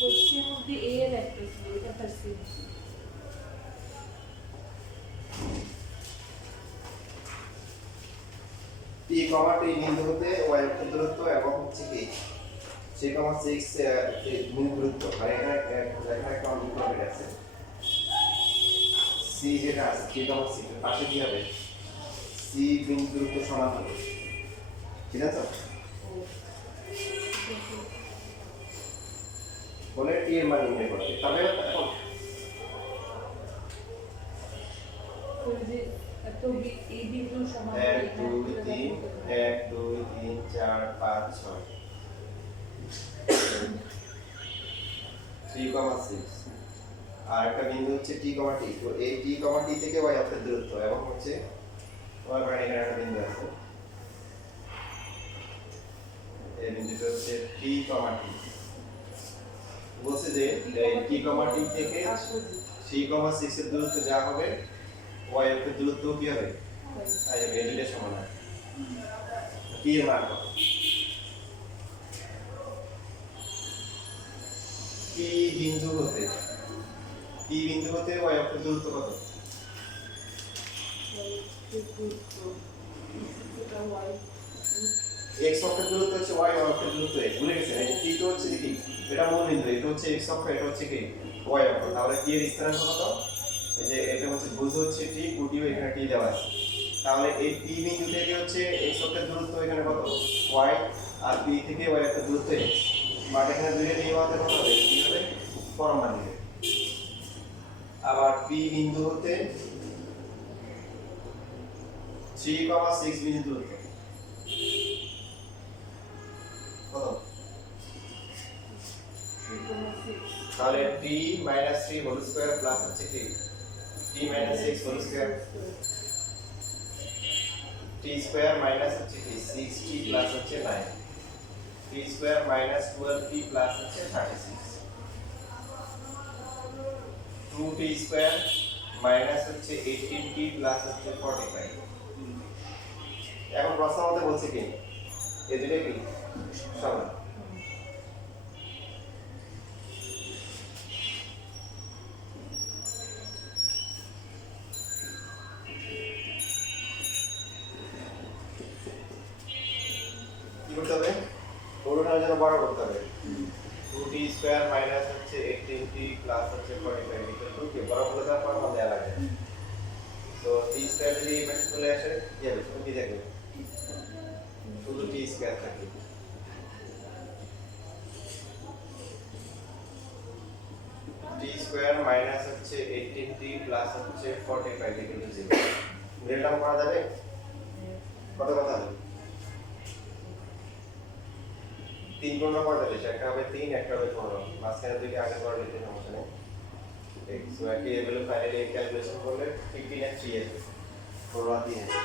Question মধ্যে এ এর একটা ছিল, এটা পারছি। টি কমা টি বিন্দু হতে y অক্ষের দূরত্ব এবং হচ্ছে কি 3,6 বিন্দু দূরত্ব, মানে এখানে একটা অঙ্ক করে আছে c, যেটা আছে 3,6 এর পাশে কি হবে c বিন্দু দূরত্ব সমান হবে, ঠিক আছে? বলে টি এর মান নির্ণয় করতে, তবে এখন এই বিন্দু সমান 1 2 3 1 2 3 4 5 6 3,6 আর একটা বিন্দু হচ্ছে t, t, তো এই t, t থেকে y অক্ষের দূরত্ব এবং হচ্ছে তোমার কারণে এখানে একটা বিন্দু আছে, এই বিন্দুটা হচ্ছে t, t বলছে যে এই t, t থেকে 3,6 এর দূরত্ব যা হবে y অক্ষের দূরত্ব কি হবে এই দুইটা সমান হয়। t এর মান কত? p বিন্দু হতে y অক্ষের দূরত্ব কত? x অক্ষের দূরত্ব হচ্ছে y অক্ষের দূরত্ব x, ভুলে গেছেন? এই t তো হচ্ছে কি, এটা মূল বিন্দু, এটা হচ্ছে x অক্ষ, এটা হচ্ছে কি y অক্ষ, তাহলে t এর স্থানাঙ্ক কত? এই যে এটা হচ্ছে ভুজ হচ্ছে t, কুটিও এখানে t দেওয়া আছে, তাহলে এই p বিন্দু থেকে হচ্ছে x অক্ষের দূরত্ব এখানে কত y, আর p থেকে y অক্ষের দূরত্ব x, বাট এখানে দুইটা নিয়ে হতে কত হবে, কি হবে পরম মান দিবে। আবার p বিন্দু হতে 3,6 বিন্দু দূরত্ব কত? তাহলে t - 3 হোল স্কয়ার প্লাস হচ্ছে কি t - 6 whole square, t square minus হচ্ছে কি 6t প্লাস হচ্ছে 9, t square minus 12t plus হচ্ছে 36, 2t স্কয়ার মাইনাস হচ্ছে 18t প্লাস হচ্ছে 45। এখন প্রশ্ন আমাদের বলছে কি এই দুটো কি সমান, কি করতে হবে? পুরোটার জন্য বড় করতে হবে, 2t স্কয়ার মাইনাস হচ্ছে 18t প্লাস হচ্ছে 45 ইকুয়াল টু কি, বড় করলে তো আর মান দেয়া লাগে, তো t স্কয়ার যদি এই পাশে চলে আসে কি হবে, শুধু কি থাকবে, শুধু t স্কয়ার থাকবে, t স্কয়ার মাইনাস হচ্ছে 18t প্লাস হচ্ছে 45 ইকুয়াল টু 0, মিলটাম করা যাবে? কত কথা হবে? 3 গুণ করা যাবে, একটা হবে 3 একটা হবে 15, মাঝখানে দুইটা আগে করে নিতে সমস্যা নেই, ঠিক সো একই ভ্যালু ফাইনালি ক্যালকুলেশন করলে 15 আর 3 আসবে, 15 আর 3 আসবে।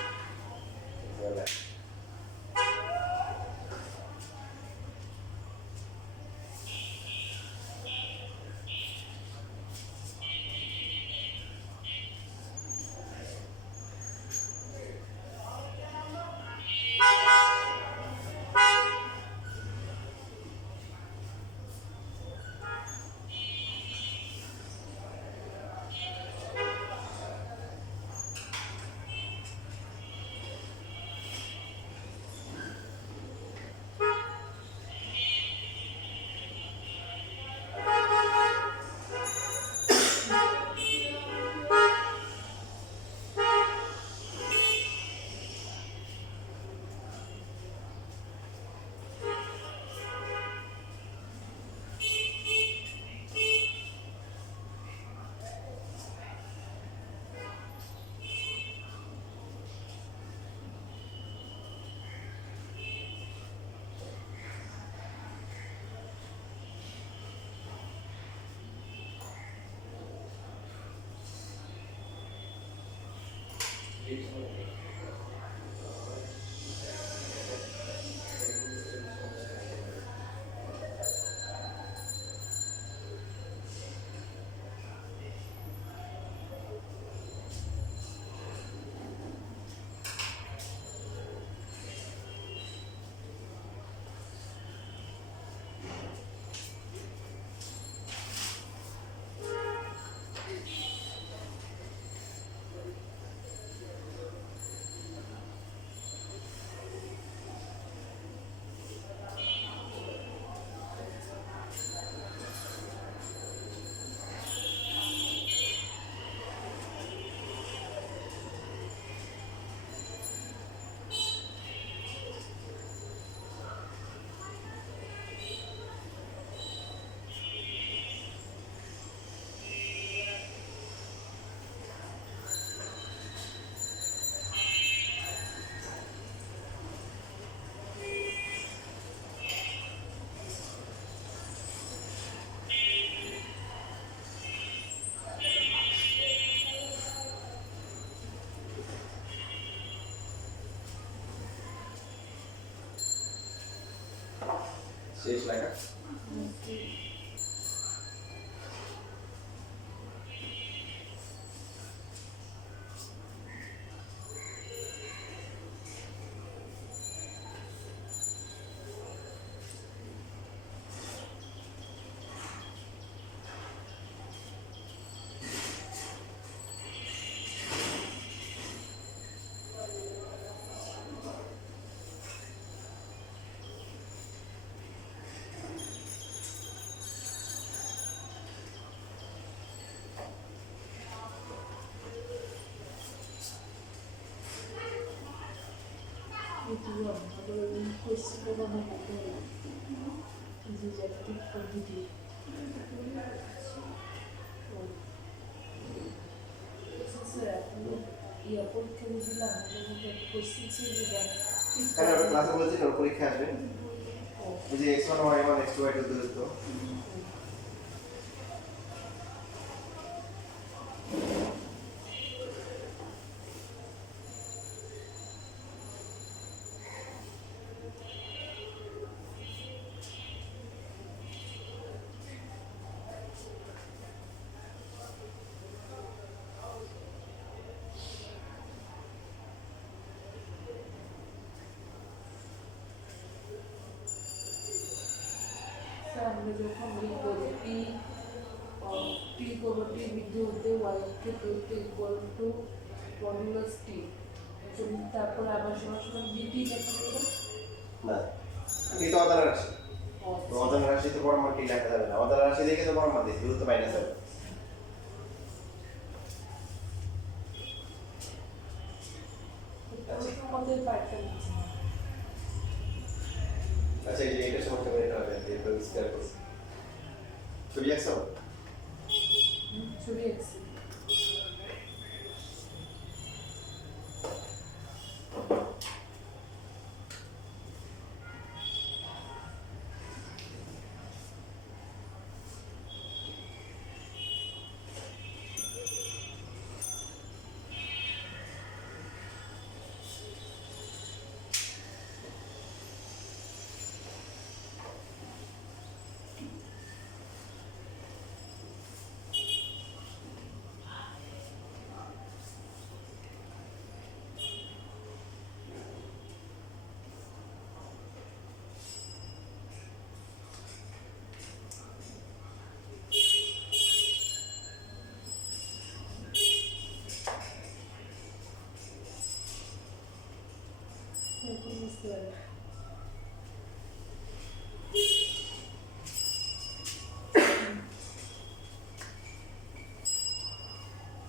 শেষ লেখা দ্বিতীয় আমাদের কোশ্চেন বানানো হবে ডিডাক্টিভ পদ্ধতি স্যার আপনি পরীক্ষা দিলাম আমাদের কোশ্চেন ছিল যে হ্যাঁ আমরা ক্লাসে বলছি না পরীক্ষা আসবে এই যে x1 y1 x2 y2 দূরত্ব আমরা যখন টি করবটি বৃদ্ধি হতে ওয়াইকে তৈরি ইকুয়াল টু মডুলাস টি তারপর আবার সরাসরি ডিটি দেখা যাবে না এই তো অজানা রাশি তো অজানা রাশি তো বড় মার্কে লেখা যাবে না অজানা রাশি দেখে তো বড় মার্ক দিই দূরত্ব মাইনাস হবে আমাদের পার্টটা আচ্ছা এই যে এটা সমস্যা করে এটা হবে এটা স্কয়ার করব ছবি আঁকছো ছবি আঁকছি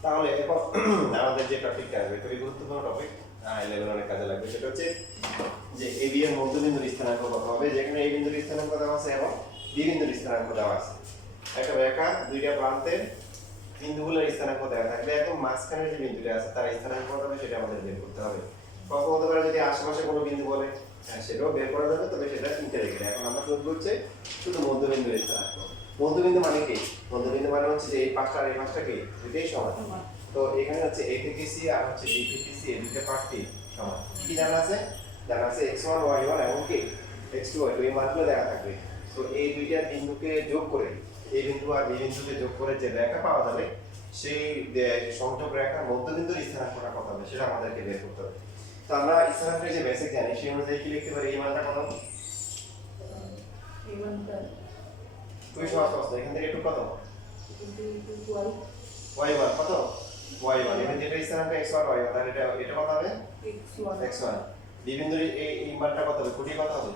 তাহলে এখন আমাদের যে টপিকটা আসবে খুবই গুরুত্বপূর্ণ টপিক লেভেল অনেক কাজে লাগবে সেটা হচ্ছে যে এবি এর মধ্যবিন্দুর স্থানাঙ্ক কত হবে যেখানে এই বিন্দুর স্থানাঙ্ক দেওয়া আছে এবং বি বিন্দুর স্থানাঙ্ক দেওয়া আছে একটা রেখা দুইটা প্রান্তের বিন্দুগুলোর স্থানাঙ্ক দেওয়া থাকলে একদম মাঝখানে যে বিন্দুটা আছে তার স্থানাঙ্ক কত হবে সেটা আমাদের বের করতে হবে কখন হতে পারে যদি আশেপাশে কোনো বিন্দু বলে হ্যাঁ সেটাও বের করা যাবে তবে সেটা ইন্টারগ্রেট এখন আমরা শুরু করছি শুধু মধ্যবিন্দুর স্থানাঙ্ক মধ্যবিন্দু মানে কি মধ্যবিন্দু মানে হচ্ছে যে এই পাঁচটা আর এই পাঁচটা কি দুইটাই সমান তো এখানে হচ্ছে a থেকে c আর হচ্ছে b থেকে c এই দুটো পার্ট কি সমান কি জানা আছে x1 y1 এবং কি x2 y2 এই মানগুলো দেওয়া থাকবে তো এই দুইটা বিন্দুকে যোগ করে এই বিন্দু আর এই বিন্দুকে যোগ করে যে রেখা পাওয়া যাবে সেই সংযোগ রেখার মধ্যবিন্দুর স্থানাঙ্কটা কত হবে সেটা আমাদেরকে বের করতে হবে তো আমরা স্থানাঙ্কের যে বেসিক জানি সেই অনুযায়ী কি লিখতে পারি এই মানটা কত এই মানটা খুবই সহজ প্রশ্ন এখান থেকে একটু কত y1 কত y1 এখানে যেটা স্থানাঙ্ক x1 y1 তাহলে এটা কত হবে x1 বিন্দুর এই মানটা কত হবে কোটি কত হবে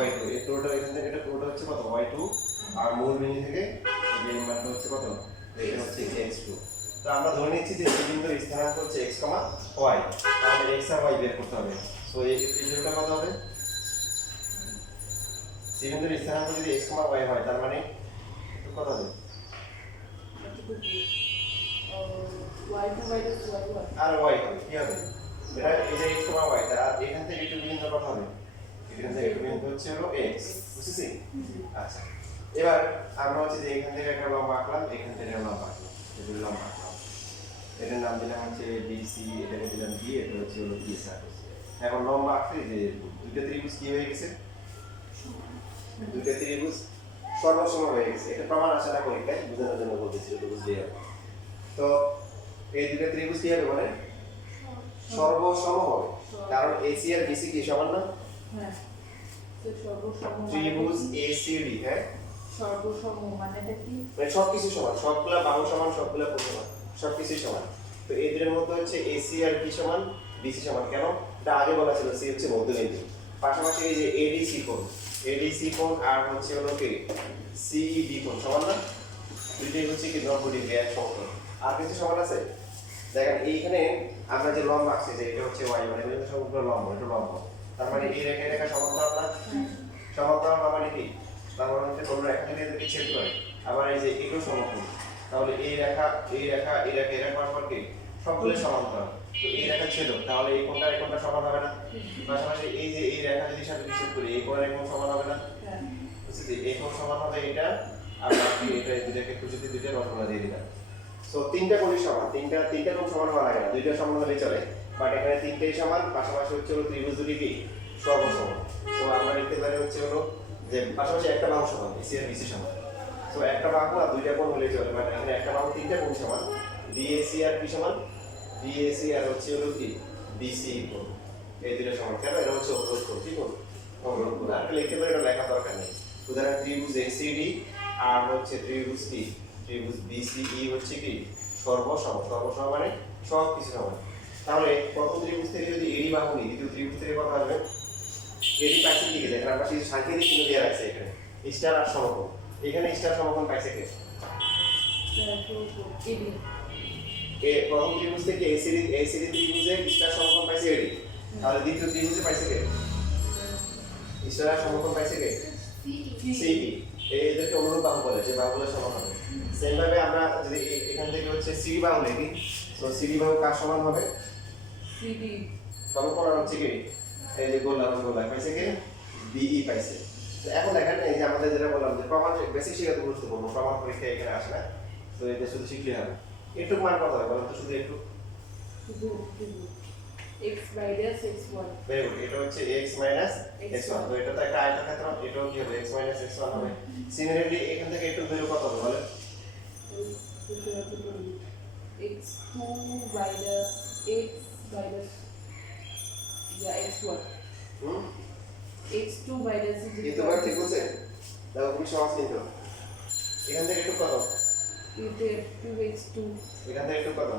y2 এই টোটাল এখান থেকে এটা টোটাল হচ্ছে কত y2 আর মূল বিন্দু থেকে এই মানটা হচ্ছে কত এটা হচ্ছে x2 তো আমরা ধরে নিচ্ছি যে এই বিন্দুর স্থানাঙ্ক হচ্ছে x, y তাহলে x আর y বের করতে হবে তো এই বিন্দুটা কত হবে এই বিন্দুর স্থানাঙ্ক যদি x, y হয় তার মানে একটু কত হবে আর y হবে কি হবে এটা এই যে x, y তার এখান থেকে একটু বিন্দু কত হবে এখান থেকে একটু বিন্দু হচ্ছে হলো x বুঝছিস আচ্ছা এবার আমরা হচ্ছে যে এখান থেকে একটা লম্বা আঁকলাম এখান থেকে লম্বা আঁকলাম এই লম্বা আঁকলাম এটার নাম দিলাম হচ্ছে BC এটাকে দিলাম D এটা হচ্ছে হলো B সার্কেল এখন লম্বা আঁকতে যে দুটো ত্রিভুজ কি হয়ে গেছে দুইটা ত্রিভুজ সর্বসম হয়ে গেছে। এটা প্রমাণ আসে না পরীক্ষায়, বোঝানোর জন্য বলতেছি, তো বুঝলেই হবে। তো এই দুইটা ত্রিভুজ কি হবে মানে সর্বসম হবে, কারণ এসি আর বিসি কি সমান না? হ্যাঁ, তো সর্বসম ত্রিভুজ এসিডি, হ্যাঁ সর্বসম মানেটা কি? মানে সবকিছু সমান, সবগুলা বাহু সমান, সবগুলা ভুজ সমান, সবকিছুই সমান। তো এদের মধ্যে হচ্ছে এসি আর কি সমান, বিসি সমান। কেন? এটা আগে বলা ছিল, সি হচ্ছে মধ্যবিন্দু। পাশাপাশি এই যে এডিসি কোণ, এডিসি কোণ আর হচ্ছে হলো কি সিইডি কোণ সমান না? দুইটাই হচ্ছে কি 90 ডিগ্রি এক সমকোণ। আর কিছু সমান আছে? দেখেন এইখানে আমরা যে লম্ব আঁকছি, যে এটা হচ্ছে ওয়াই মানে এটা সমগ্র লম্ব, এটা লম্ব। তার মানে এই রেখা রেখা সমান্তরাল না? সমান্তরাল মানে কি? তার মানে হচ্ছে তোমরা এখান থেকে যদি ছেদ করে আবার এই যে এটাও সমকোণ, তাহলে এই রেখা এই রেখা এই রেখা এই রেখা পর কি সবগুলো সমান্তরাল। তো এই রেখা ছেদক, তাহলে এই কোণটা সমান হবে না? পাশাপাশি এই যে এই রেখা যদি সাথে ছেদ করি এই কোণের কোণ সমান হবে না? বুঝছিস? এই কোণ সমান হবে এটা, আর বাকি এটা দুইটাকে খুঁজে দুইটা রসগোল্লা দিয়ে দিলাম। সো তিনটা কোণই সমান, তিনটা কোণ সমান হওয়া লাগে না, দুইটা সমান হলেই চলে। বাট এখানে তিনটেই সমান, পাশাপাশি হচ্ছে হলো ত্রিভুজ দুটি কি সর্বসম। তো আমরা লিখতে পারি হচ্ছে হলো যে পাশাপাশি একটা বাহু সমান, এসি আর বিসি সমান। সো একটা বাহু আর দুইটা কোণ হলেই চলে, মানে এখানে একটা বাহু তিনটা কোণ সমান, বিএসি আর কি সমান, বিএসি আর হচ্ছে হলো কি বিসি কোণ, এই দুটো সমান। কেন? এটা হচ্ছে অবরোধ কোণ, কি কোণ? অবরোধ কোণ। আর লিখতে পারি, এটা লেখা দরকার নেই। উদাহরণ ত্রিভুজ এসিডি আর হচ্ছে ত্রিভুজ কি ত্রিভুজ বিসিই হচ্ছে কি সর্বসম। সর্বসম মানে সব কিছু সমান। তাহলে প্রথম ত্রিভুজ থেকে যদি এডি বাহু নিই, দ্বিতীয় ত্রিভুজ থেকে কত আসবে? এডি পাইছে কি? দেখেন আমরা সেই সাংকেতিক চিহ্ন দিয়ে রাখছি এখানে, স্টার আর সমকোণ। এখানে স্টার সমকোণ পাইছে কে? প্রথম ত্রিভুজ থেকে এসিডি ত্রিভুজে স্টার সমকোণ পাইছে এডি, তাহলে দ্বিতীয় ত্রিভুজে পাইছে কে? স্টার আর সমকোণ পাইছে কে? সিডি। এদেরকে অনুরূপ বাহু বলে, যে বাহুগুলো সমান হবে। সেম ভাবে আমরা যদি এখান থেকে হচ্ছে সিডি বাহু লিখি, তো সিডি বাহু কার সমান হবে? সিডি সমকোণ আর হচ্ছে কি এই যে গোলা পাইছে কে? বিই পাইছে। তো এখন দেখেন এই যে আমাদের যেটা বললাম যে প্রমাণ বেসিক শিখা তো গুরুত্বপূর্ণ, প্রমাণ পরীক্ষা এখানে আসে না, তো এটা শুধু শিখলে হবে। একটু মান কত হবে বলুন তো, শুধু একটু? x minus x1। Very good, এটা হচ্ছে x x1। তো এটা তো একটা আয়তক্ষেত্র, এটাও কি হবে? x x1 হবে। সিমিলারলি এখান থেকে একটু ভ্যালু কত হবে বলেন? x2 minus x minus x1। x2 minus কিন্তু ভাই ঠিক বলছে, দেখো খুবই সহজ কিন্তু। এখান থেকে একটু কত? এটা 2x2। এখান থেকে একটু কত?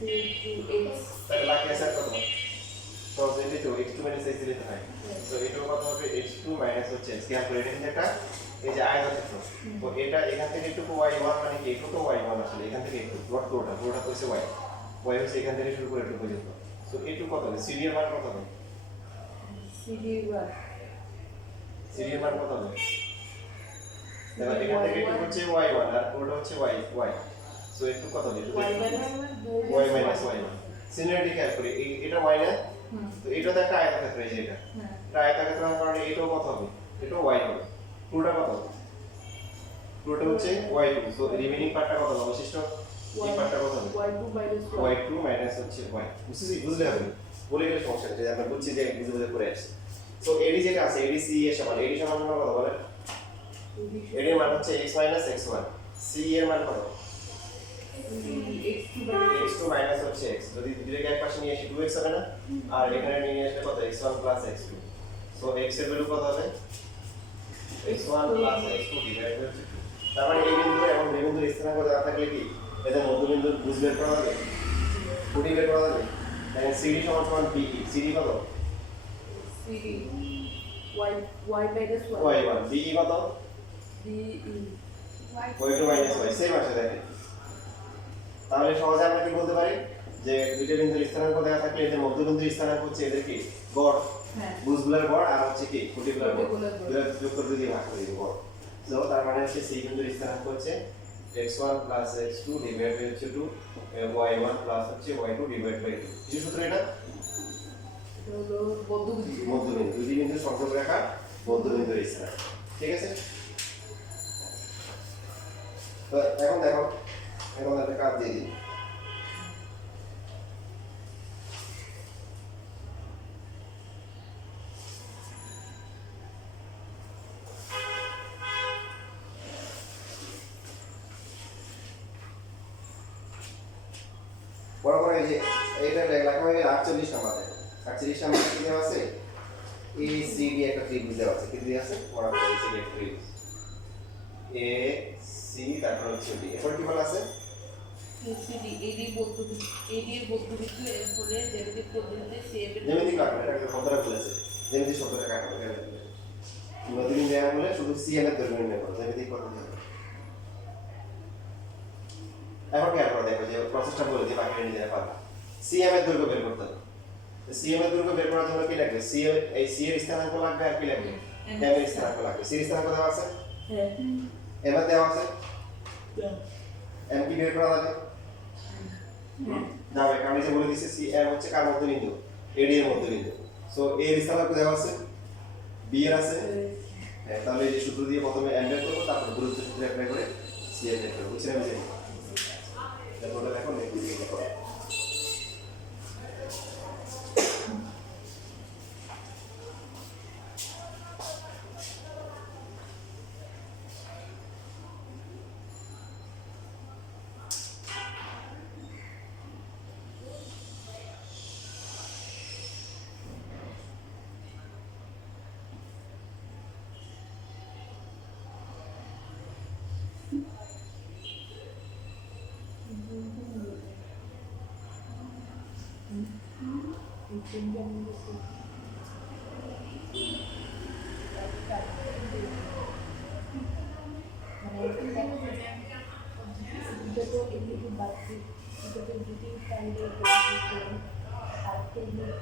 2x। তাহলে বাকি আছে আর কত? তো এটা তো x2 x দিলে তো হয়। তো এটা কত হবে? x2 হচ্ছে x ক্যালকুলেট এখানে একটা এই যে আয়তক্ষেত্র। তো এটা এখান থেকে একটু y1 মানে কি? একটু তো y1 আসলে এখান থেকে একটু পুরোটা তো হচ্ছে y হচ্ছে এখান থেকে শুরু করে একটু পর্যন্ত। তো একটু কত হবে? সিডি এর মান কত হবে? সিডি এর মান কত হবে? দেখো এখান থেকে একটু হচ্ছে y1 আর পুরোটা হচ্ছে y। সো একটু কত হবে? y minus y1। সিমিলারিটি খেয়াল করি, এটা y না? তো এটা তো একটা আয়তক্ষেত্র, এই যে এটা আয়তক্ষেত্র হওয়ার কারণে এটাও কত হবে? এটাও y হবে। পুরোটা কত? পুরোটা হচ্ছে y2। সো রিমেইনিং পার্টটা কত হবে? অবশিষ্ট এই পার্টটা কত হবে? y2 minus হচ্ছে y। বুঝলে হবে, বলে গেলে সমস্যা নেই, আমরা বুঝছি যে বুঝে করে আসছি। সো এডি যেটা আছে, এডি সি এর সমান, এডি সমান কত বলেন? এডি এর মান হচ্ছে x x1। সি এর মান কত? x2 minus হচ্ছে x, যদি দুইটাকে এক পাশে নিয়ে আসি 2x হবে না? আর এখানে নিয়ে আসলে কত? x1 plus x2। So x এর ভ্যালু কত হবে? x1 plus x2 divide by 2। তার মানে এই বিন্দু এবং এই বিন্দুর স্থানাঙ্ক দেওয়া থাকলে কি এদের মধ্যবিন্দুর বুঝ বের করা যাবে, খুঁটি বের করা যাবে। তাহলে সিডি সমান সমান বিই। সিডি কত? CD y minus y1। BE কত? BE y2 minus y। Same আছে দেখেন। তাহলে সহজে আমরা কি বলতে পারি যে দুইটা বিন্দুর স্থানাঙ্ক দেওয়া থাকলে এদের মধ্যবিন্দুর স্থানাঙ্ক হচ্ছে এদের কি গড়, বুঝগুলোর গড় আর হচ্ছে কি খুঁটিগুলোর গড়, দুটো যোগ করে দিয়ে ভাগ করে দিব গড়। সো তার মানে হচ্ছে সেই বিন্দুর স্থানাঙ্ক হচ্ছে x1 plus x2 divide by হচ্ছে 2, y1 plus হচ্ছে y2 ডিভাইড বাই 2। কি সূত্র এটা? হলো মধ্যবিন্দু, দুই বিন্দুর সংযোগ রেখা মধ্যবিন্দুর স্থানাঙ্ক। ঠিক আছে? তো এখন দেখো, এখন একটা কাজ দিয়ে দিই। বরাবর এই যে এইটা লেখা হয়ে গেল 48 নাম্বার দেখো 48 নাম্বার কি দেওয়া আছে এ সি ডি একটা ত্রিভুজ দেওয়া আছে কি দেওয়া আছে বরাবর এই সি ডি একটা ত্রিভুজ এ সি তারপর হচ্ছে ডি এরপর কি বলা আছে এসিডি এডি বদ্ধবৃত্ত এডি এর বদ্ধবৃত্ত এর ফলে জ্যামিতিক পদ্ধতিতে সিএফ এর জ্যামিতিক কাটবে এটা শব্দটা বলেছে জ্যামিতিক শব্দটা কাটবে নদীন দেওয়া বলে শুধু সিএম এর দৈর্ঘ্য নির্ণয় করো জ্যামিতিক পদ্ধতি হবে এখন খেয়াল করে দেখো যে প্রসেসটা বলে দিয়ে বাকি নিজেরা পারবে সিএম এর দৈর্ঘ্য বের করতে হবে সিএম এর দৈর্ঘ্য বের করার জন্য কি লাগবে সি এই সি এর স্থানাঙ্ক লাগবে আর কি লাগবে এম এর স্থানাঙ্ক লাগবে সি এর স্থানাঙ্ক দেওয়া আছে হ্যাঁ এম এর দেওয়া আছে এম কি বের করা যাবে যাবে কারণ এই যে বলে দিছে সি এম হচ্ছে কার মধ্যবিন্দু এডি এর মধ্যবিন্দু সো এ এর স্থানাঙ্ক দেওয়া আছে বি এর আছে হ্যাঁ তাহলে এই যে সূত্র দিয়ে প্রথমে এম বের করব তারপর গুরুত্ব সূত্র অ্যাপ্লাই করে সি এর বের করব বুঝছেন আমি জানি তারপর দেখো নেক্সট করো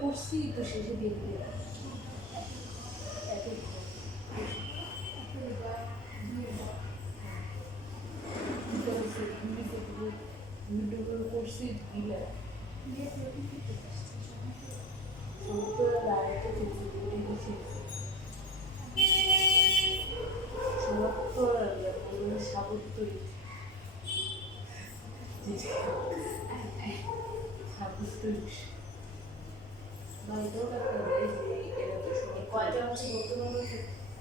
করছি তো শেষে দিয়ে দিয়ে করছি দিলে সাবুত্তর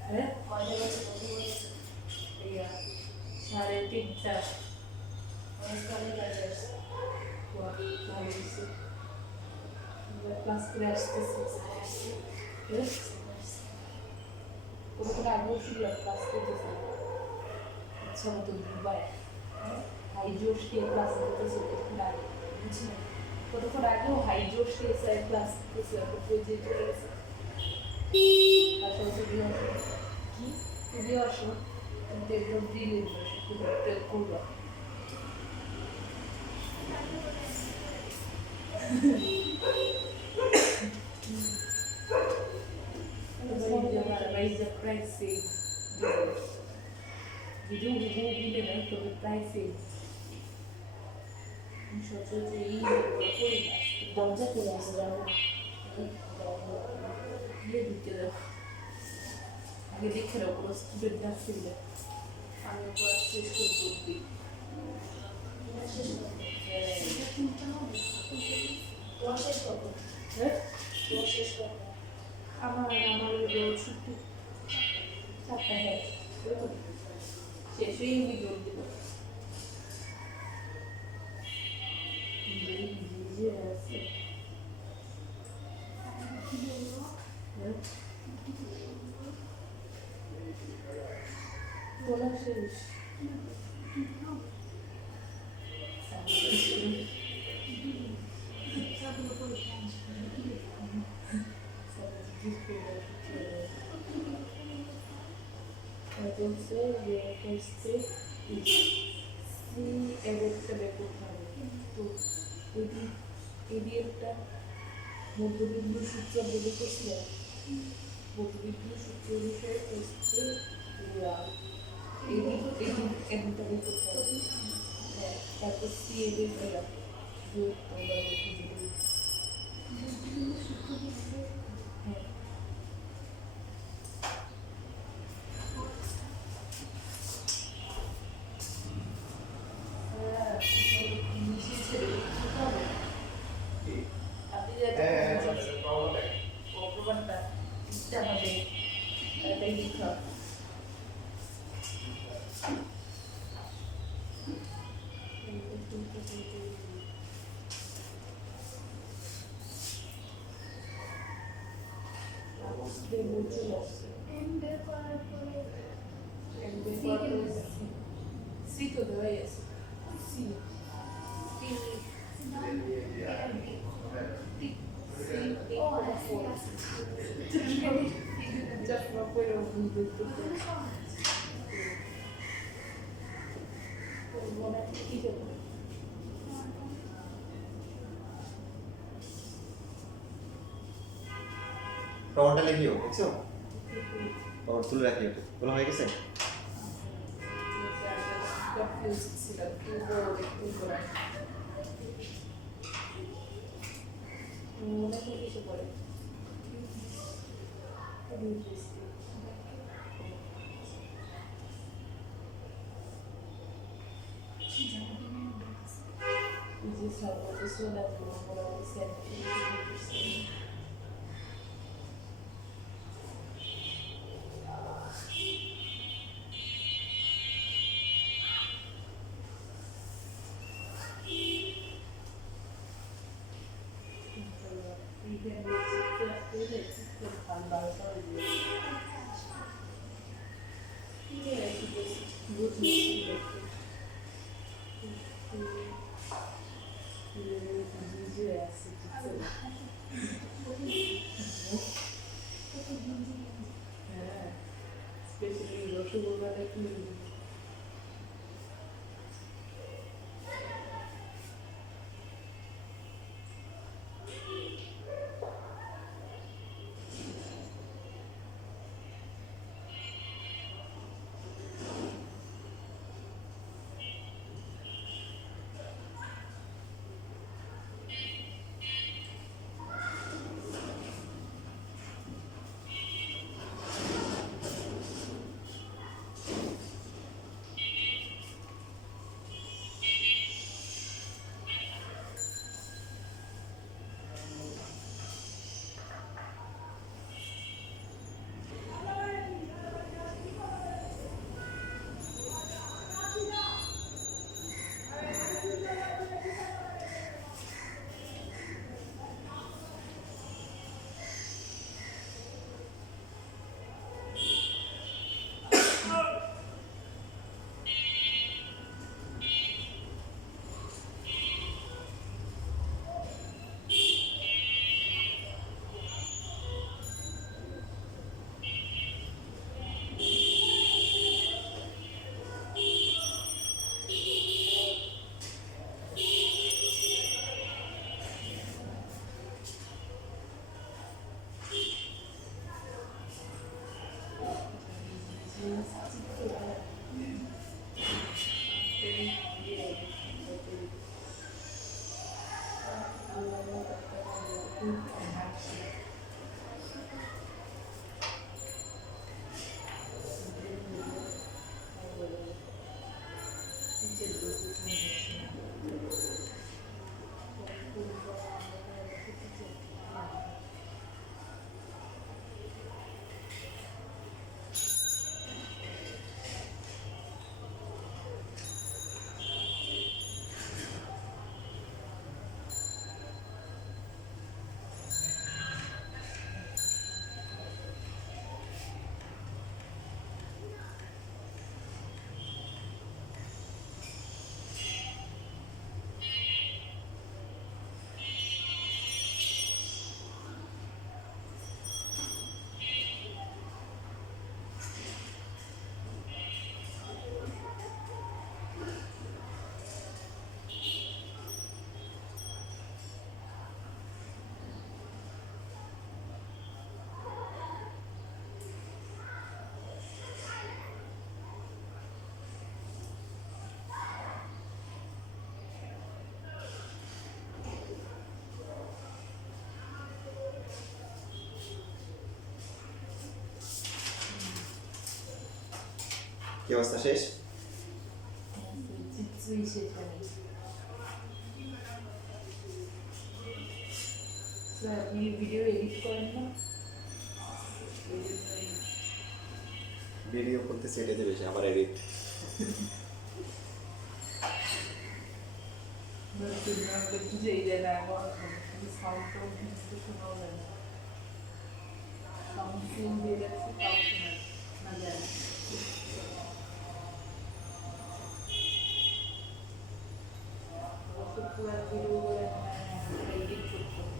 হ্যাঁ সাড়ে তিনটা ক্লাস করে আসতেছি কোনো কোনো আগেও ছিল ক্লাস করতেছে ইচ্ছা মতো দুবাই হাই জোশ দিয়ে ক্লাস করতেছে কতক্ষণ আগেও হাই জোশ দিয়ে স্যার ক্লাস করতেছে যে চলে গেছে কি দিয়ে আসো কিন্তু একদম দিলে করবা price save video দিলে না তবে price save সচরাচর এই করি না দরজা খুলে আসে যাবো গিয়ে ঢুকে দাও আগে দেখে রাখো কোনো স্টুডেন্ট আসছিল আমি ওপর শেষ করে বলবি আমার ছুটি চারটা হ্যাঁ শেষ হয়ে আমি জোর দিব আছে বলা শেষ Entonces, si একটা ব্যাপক হবে তো এডিএলটা মধ্যবিন্দু সূত্র বলে করছিলেন মধ্যবিন্দু সূত্র বিষয়ে এডিটা বের করতে হবে তারপর সি এদের দিলাম হ্যাঁ ডেমো চলে আসছে এম বের করার পরে সি তো দেওয়াই আছে সি সি ও আচ্ছা চশমা পরে বুঝতে মনে কি যাবে টমেটো লিখিও দেখছো টমেটো তুলে রাখি ওটা তোলা হয়ে গেছে confused ছিলাম কি বলবো কি করা মনে কি কিছু করে This is how this one has been more sent. Especially rasgulla কি কি অবস্থা শেষ কিছুই শেষ হয়নি স্যার আপনি ভিডিও এডিট করেন না ভিডিও করতে সেটে দেবে সে আবার এডিট বুঝেই যায় না এখন সাউন্ড শোনাও যায় না কাউন্সিল দিয়ে রাখছি, কাউন্সিলার না যায় না। পুরো ভিডিও করে এডিট করতে হবে।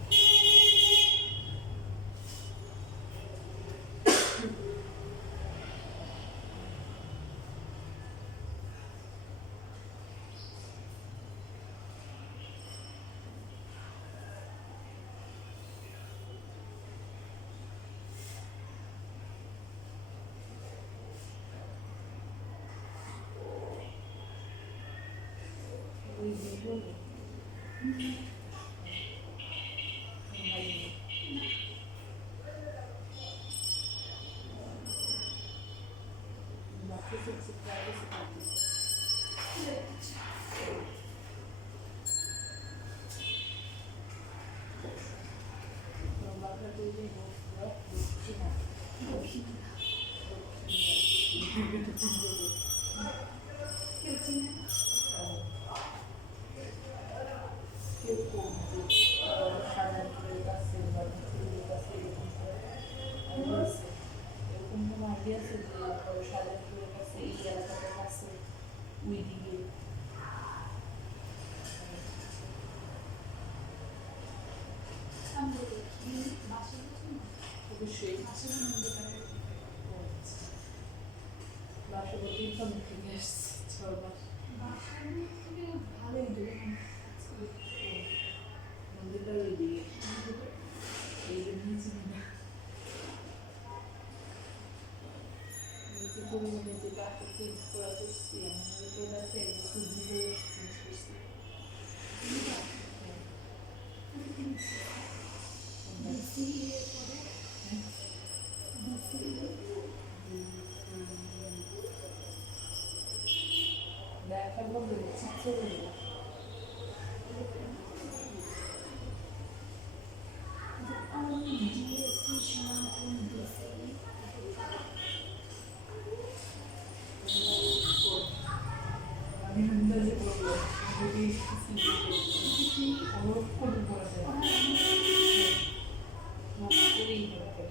ওই ভিডিও বাকি সাবস্ক্রাইবার করতেছে। বাংলা তৈরি বলছিল দক্ষিণা কেউ চিনে না। কেউ কবজি সাজানপুরের কাছে বা নজরুলের কাছে এরকম আইডিয়া আছে, এরকম কোনো আইডিয়া আছে যে সাজানপুরের কাছে এই এলাকাটার কাছে ওই দিকে আমরা দেখি বাসা দেখি না। অবশ্যই বাসা মন্দির করে। বাসাবতী আমি থেকে আসছি 6 মাস। বাসার থেকে ভালোই দূরে মন্দিরটা ওই দিকে এই জন্যই চিনি না। পরিমাণে যে বাসা চেঞ্জ করা করছি আমাদের তো আছে সুযোগ চেঞ্জ করছি। দেখার মধ্যে চিত্র আমি আন্দাজে বলবো যদি অনুরোধ করে বলা যায় করেই হবে।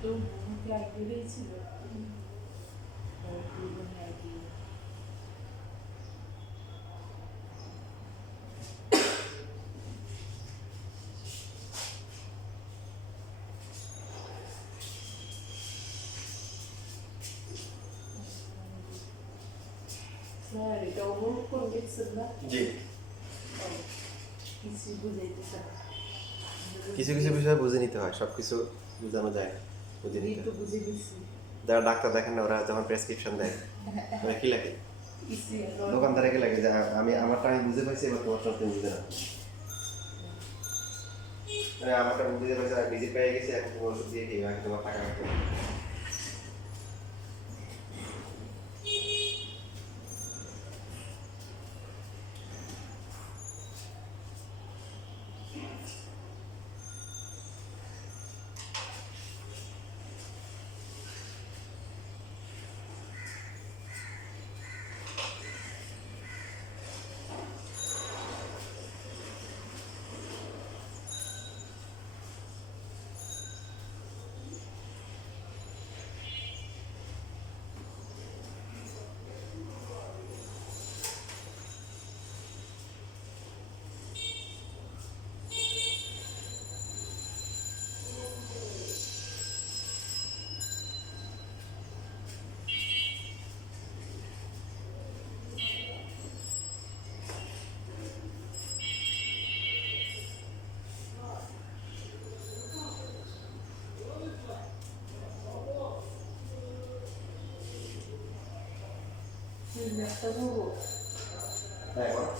তো বোনকে আগে দিয়েছিল আগে স্যার এটা অনুরোধ করে দেখছেন না? জি, কিছু বুঝাইতেছে না। কিছু কিছু বিষয় বুঝে নিতে হয়, সব কিছু বোঝানো যায় না, বুঝে নিতে একটু হয়। বুঝে দিচ্ছি যারা ডাক্তার দেখেন না, ওরা যখন প্রেসক্রিপশন দেয় ওরা কি লাগে, কিছু দোকানদারে কি লাগে যে আমারটা আমি বুঝে পাইছি, এবার তোমারটা তুমি বুঝে না। আমারটা বুঝে পাইছি, আর ভিজিট পেয়ে গেছি, এখন তোমার ওষুধ দিয়ে দিই, বাকি তোমার টাকা রাখতে হবে। একটা বলবো হ্যাঁ, বলো।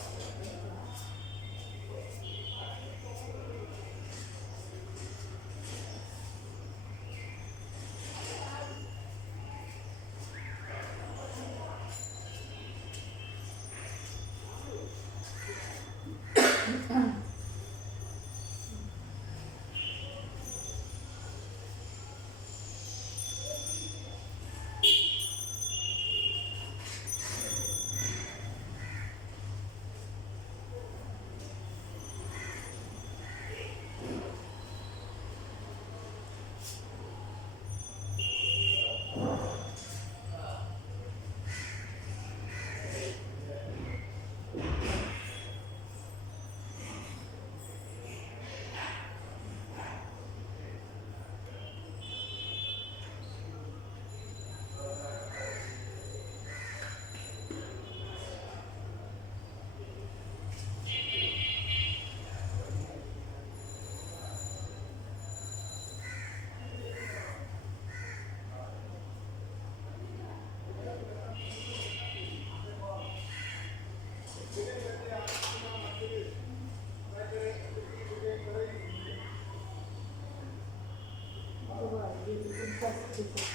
Baba, you first take it.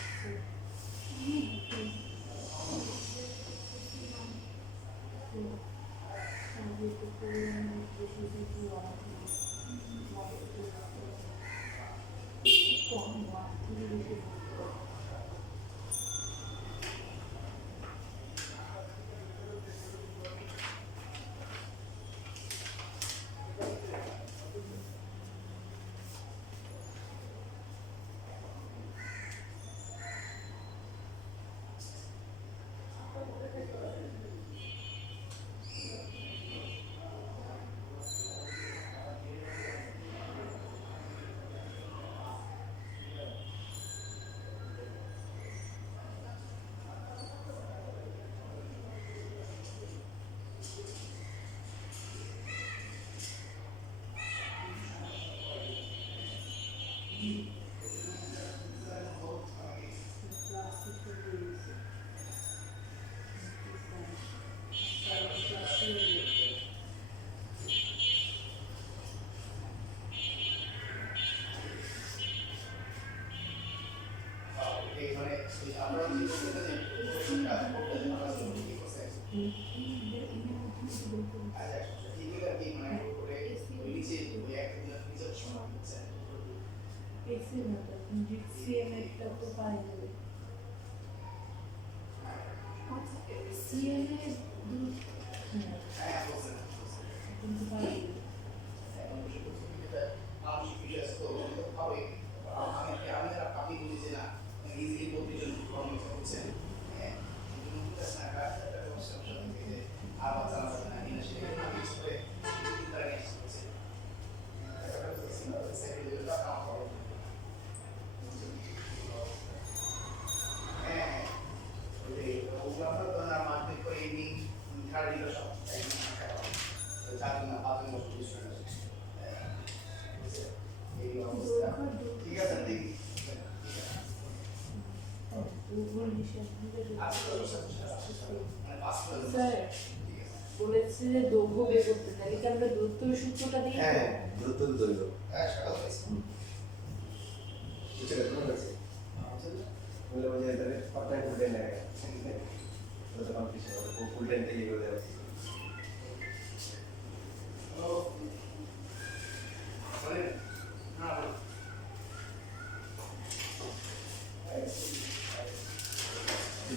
সিএমএটা তো পাই যাবে সিএনএ কিন্তু পাই স্যার বলেছে যে দৈর্ঘ্য বের করতে তাহলে কি আমরা দূরত্ব সূত্রটা দিই হ্যাঁ দ্রুত দৈর্ঘ্য বুঝতে গেছো না কাছে বলে বলে এটারে পাটায় ফুটে নেয় তো কম্পিটিশন ফুল টাইম থেকে করে দেওয়া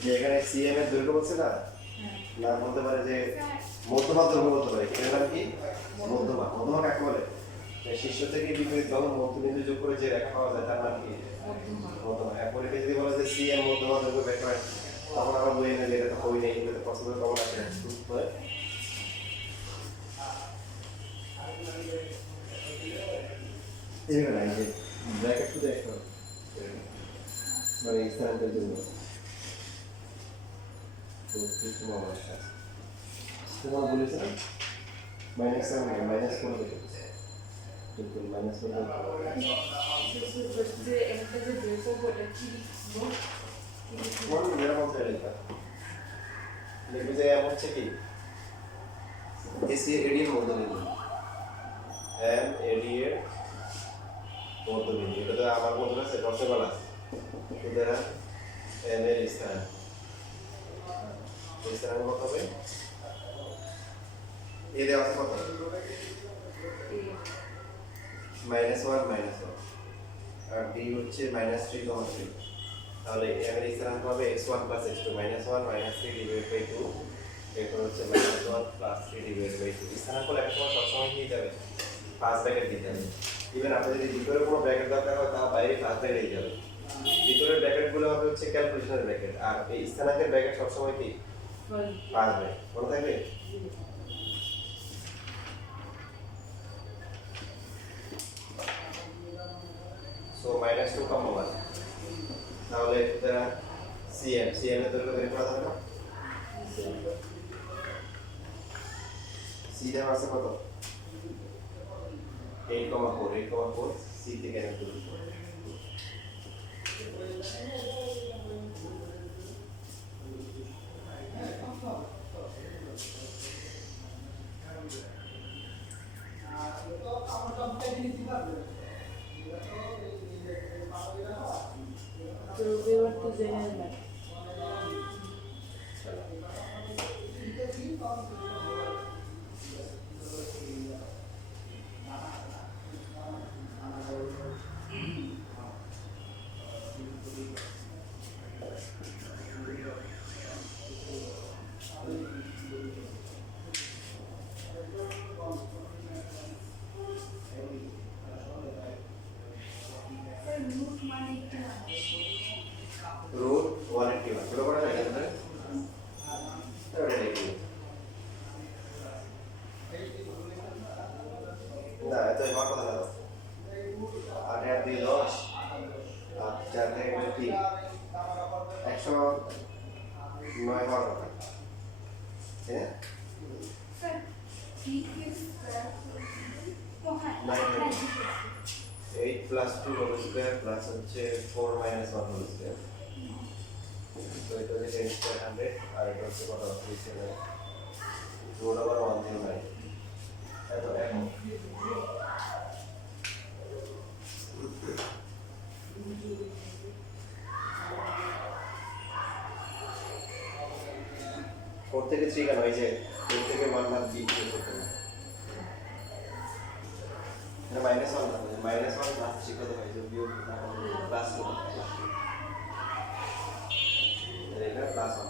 যে এখানে সিএম এর দৈর্ঘ্য বলছে না না বলতে পারে যে মধ্যমা দৈর্ঘ্য বলতে পারে এর নাম কি মধ্যমা মধ্যমা কাকে বলে শীর্ষ থেকে বিপরীত যখন মধ্যবিন্দু যোগ করে যে রেখা পাওয়া যায় তার নাম কি মধ্যমা এখন এটা যদি বলা যায় সিএম মধ্যমা দৈর্ঘ্য বের করেন তখন আমরা বই না যেটা তো কই নেই এটা পছন্দ কমন আছে এরকম নাই যে ব্র্যাকেট শুধু একটা মানে স্থানান্তরের জন্য তো কিন্তু আমার আছে তোমার বলেছে না মাইনাস মাইনাস করে দেবে কিন্তু মাইনাস করে যে একটা যে বের করবো এটা কি কোন যেটা বলতে লেখা লিখবে যে এম হচ্ছে কি এসি এডি এর মধ্যবিন্দু এম এডি এর মধ্যবিন্দু এটা তো আমার মধ্যে আছে পসিবল আছে সুতরাং এম এর স্থান কত হবে এ দেওয়া আছে কত -1 আর d হচ্ছে -3,3 তাহলে এম এর স্থানাঙ্ক হবে x1 + x2 -1 - 3 ডিভাইড বাই 2 এরপর হচ্ছে -1 + 3 ডিভাইড বাই 2 স্থানাঙ্ক লেখার সময় সবসময় কি যাবে পাঁচ ব্র্যাকেট দিতে হবে ইভেন আপনি যদি ভিতরে কোনো ব্র্যাকেট দরকার হয় তা বাইরে পাঁচ ব্র্যাকেট দিতে হবে ভিতরের ব্র্যাকেটগুলো হবে হচ্ছে ক্যালকুলেশনের ব্র্যাকেট আর এই স্থানাঙ্কের ব্র্যাকেট সবসময় কি পাঁচ ব্র্যাকেট মনে থাকবে সো -2 কমন 1 তাহলে এটা সিএম এর দৈর্ঘ্য বের করা যাবে না সি দেওয়া আছে কত 8,4 সি থেকে এর দৈর্ঘ্য স্যার রুট মানে একটু রুট 181 পুরো করে না এখানে ওটা লিখি না এত হওয়ার কথা না 8 আর 2 10 আর 4 থেকে 3 109 হওয়ার কথা হ্যাঁ স্যার ঠিক স্যার ও হ্যাঁ Nine. হ্যাঁ 8 plus 2 whole square plus হচ্ছে 4 minus 1 whole square তো এটা হচ্ছে 10 square 100 আর এটা হচ্ছে কত 37 root over 109 এত এখন কোড থেকে 3 কেন এই যে কোড থেকে 1 বাদ দিয়ে কি করতে হবে এটা মাইনাস 1 না মাইনাস 1 প্লাস 3 কত হয় যে বিয়োগ না প্লাস 1 এটা প্লাস 1